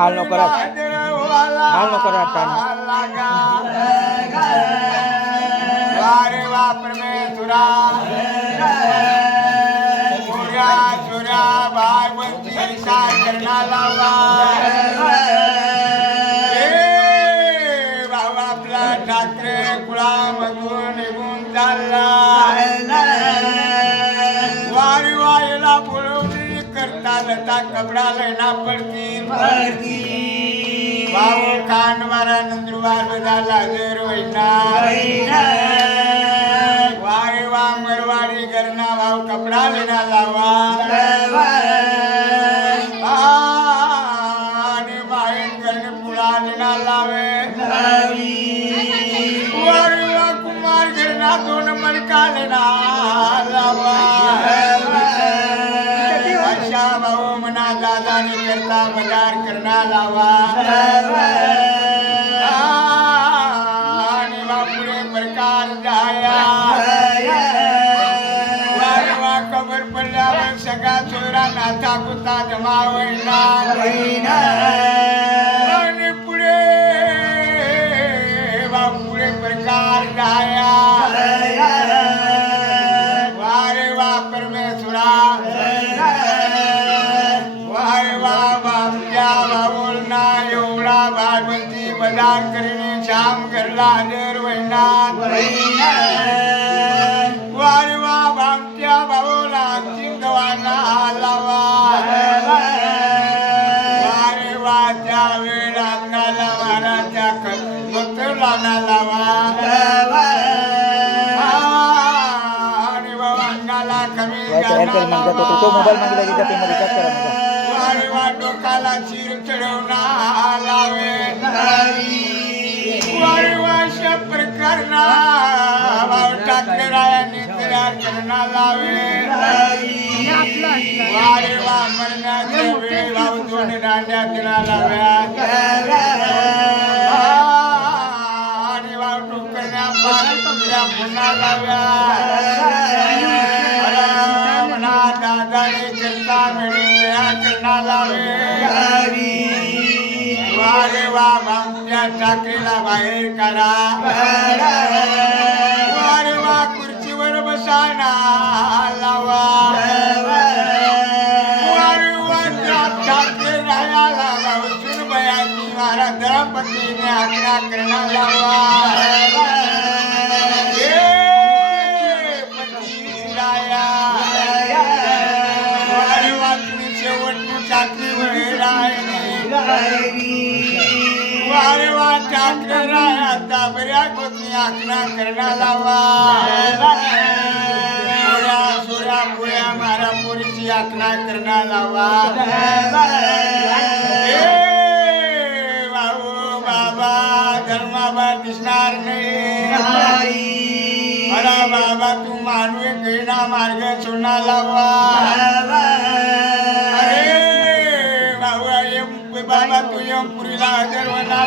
હાલ નો કરા હાલ નો કરાતા ભાગવતી કરનાલા લતા કપડા લેના પડતી. પડતી. બાવો ખાન મારા નંદુરબાર બધા લાગે રોઈના વારે વા મરવાડી ઘરના વાવ કપડા લેના લાવા गाजर वैना वारवा भामट्या भाऊला चिंदवाना लावा. वारवाच्या वेळांना लावाच्या मुक्तुलाना लावा आणि बाबांना कमी तो. डोकाला शिर चढवणार लावे मरणा वा मरणाचे वेळ लावून दांड्या तिला लाव्या आणि वाव टोकण्या पाणी तुझ्या पुन्हा लाव्या चाकरीला बाहेर करा खुर्चीवर लावा वारे आज्ञा करणार लावा ए पतीराया. करण्याला वा आखना करण्याला वा ए भाऊ बाबा धर्माबा दिसणार नाही अरे बाबा तू मानवी कळीना मार्ग सोडण्याला वा अरे बाबा यम बाबा तू यम पुरीला हजर वना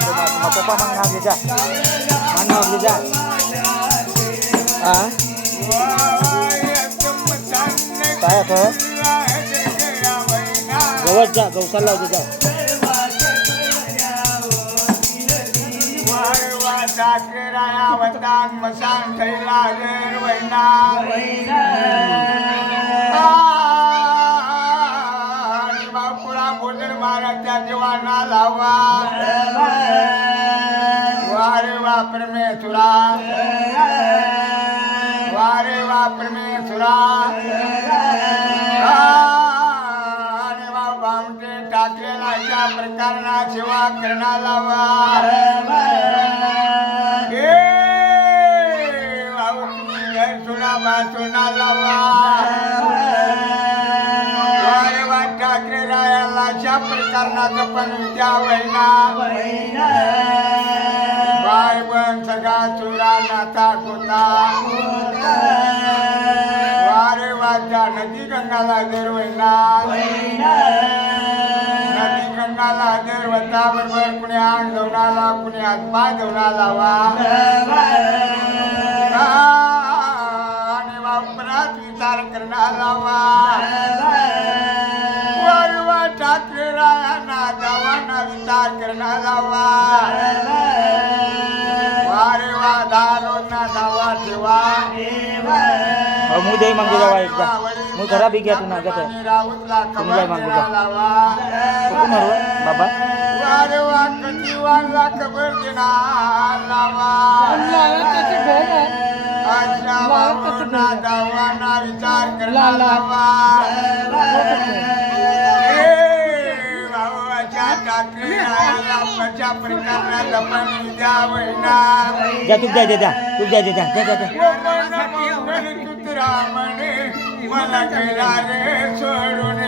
करा नाही का मग मग पप्पा मग नाव घे जा मान नाव घे जा हा. काय आता गवत जा गवसाला लावते महाराजच्या जीवाना लावा. वारे वा परमेश्वरा वारे वा परमेश्वरा वा बामटे टाकलेला अशा प्रकारना सेवा करणा लावा. सुना बा सुना लावा. प्रकारनाचं पण वैना बाय पण सगळा चुरा नाता गोता वारे वाच्या नदी गंगाला जर वैना नदी गंगाला जर वता बरोबर कुणी अंग धवणाला कुणी हातपाय धवणाला वा. आणि वापरात विचार करणारा वा. वरवा ठाकरे रायाना जावाना विचार वा वारे वा दावा ठेवा अब जावा एकदा. मग घरा बी घ्या तू ना गत राऊतला तुम्ही काय मागू लावा मारू? बाबा? वारे वा कबर देना लावा अशा जावा ना विचार करना लावा. गेला रे सोडून.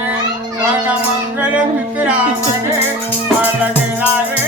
मला मंगल चित्रामणे मला गेला रे सोडून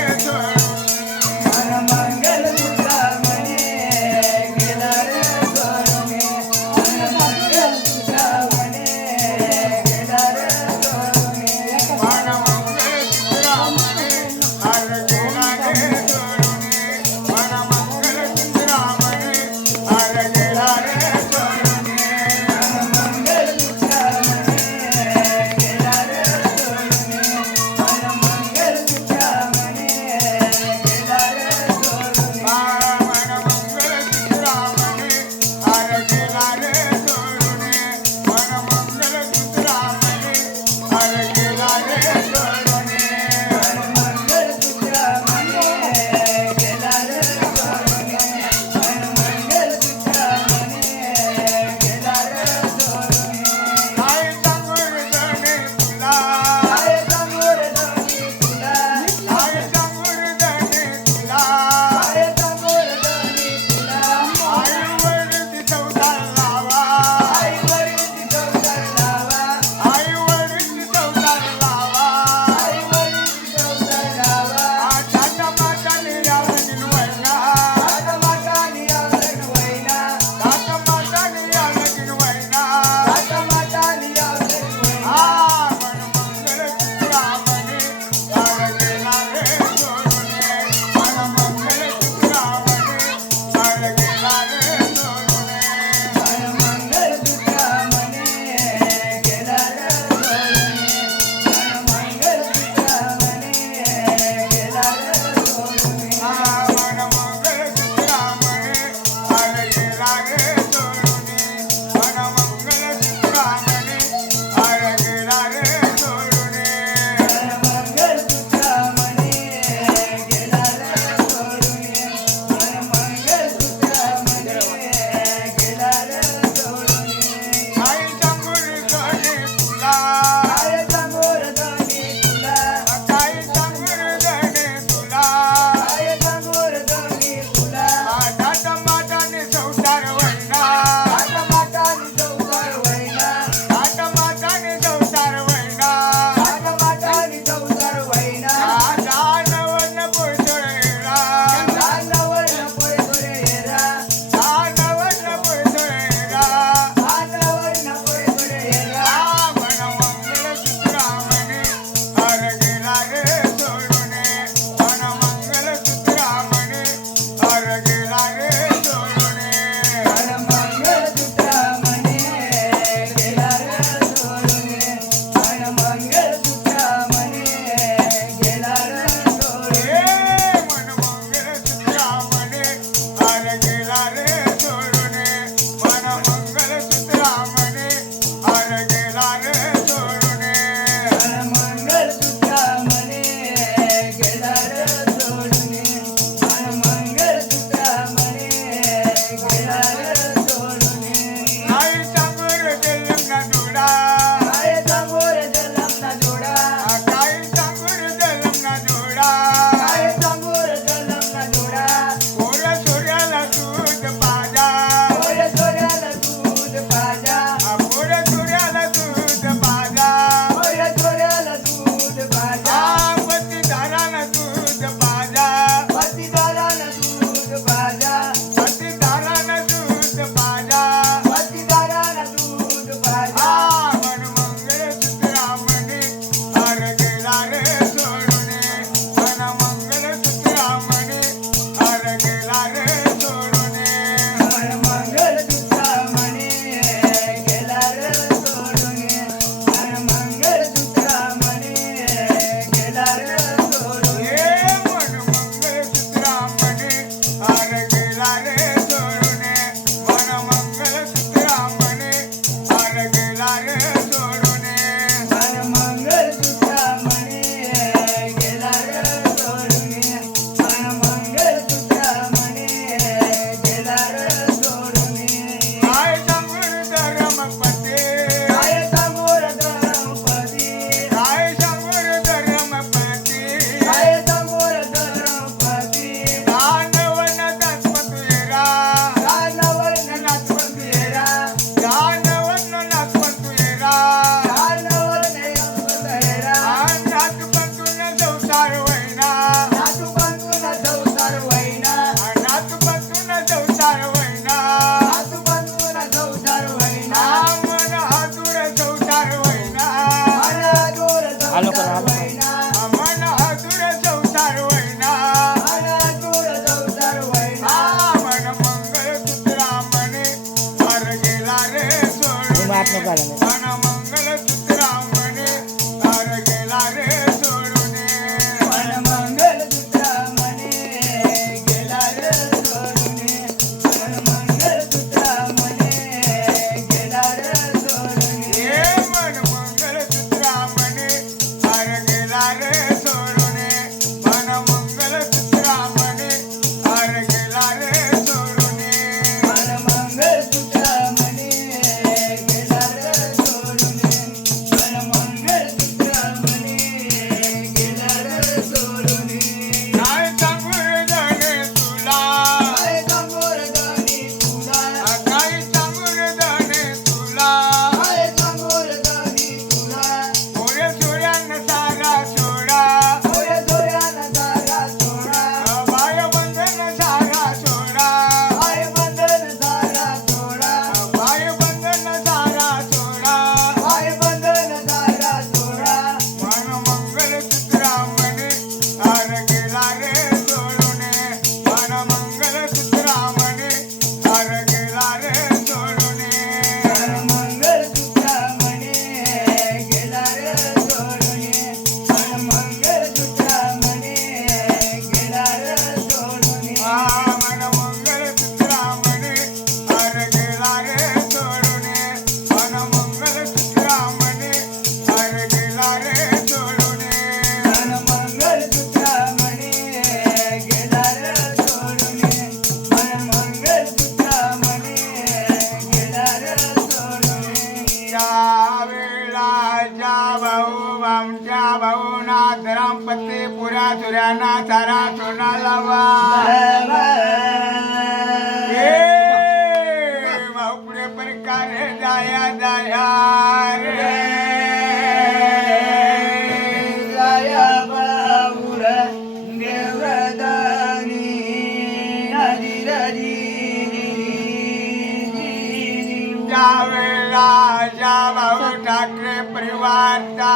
परिवारचा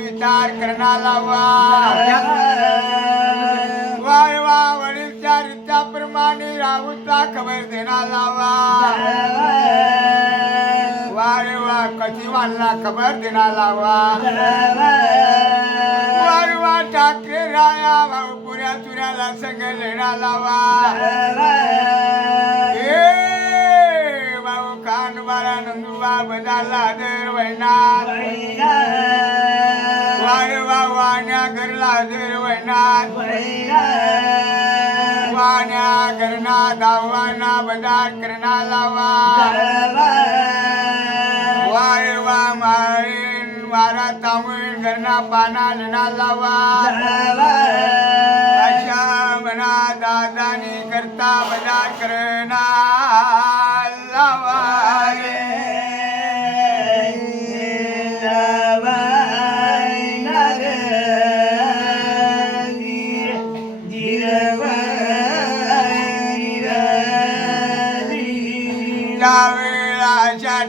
विचार करण्याला वाय वा वडीलच्या रीत्याप्रमाणे राहूचा खबर देण्याला वा वाय वा कधी वाढला खबर देण्याला वा वाय वा ठाकरे राया भाऊ पुऱ्या चुऱ्याला संग लेण्याला वा खान बाळा नंदुबा बदाला दर वैना वाय वा वाण्या घरला दर वैनाथ वाण्या करणा दावाना बदार करणा लावा वाय वा माळीन वारा तामून घरणा पाना लेना लावा अशा मना दादानी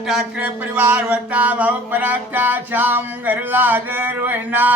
ठाकरे परिवार होता भाऊ पराच्या श्याम घरला जर वैना